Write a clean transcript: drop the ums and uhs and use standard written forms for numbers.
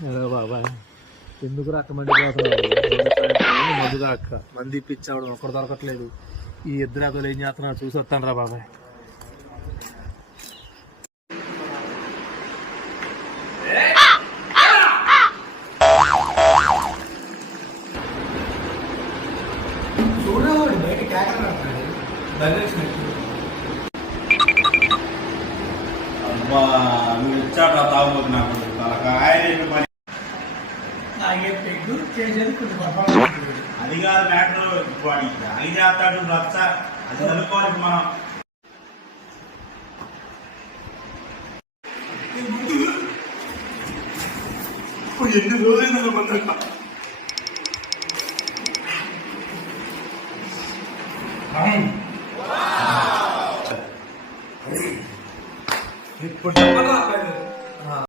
ఎలా బాబాయ్ ఎందుకు అక్క మంది పోతున్నావు మందుగా అక్క మంది ఇప్పించాడు ఒకటి దొరకట్లేదు ఈ ఇద్దరు అతలు ఏం చేస్తున్నారు చూసి వస్తాను రా బాబాయ్ అబ్బా నువ్వు ఇచ్చాక తాగుబోతు నాకు ఆయన అది కాదు మ్యాటర్ అది చేస్తాడు రచ్చ అది చదువుకోవాలి మనం ఎన్ని రోజులు ఇప్పుడు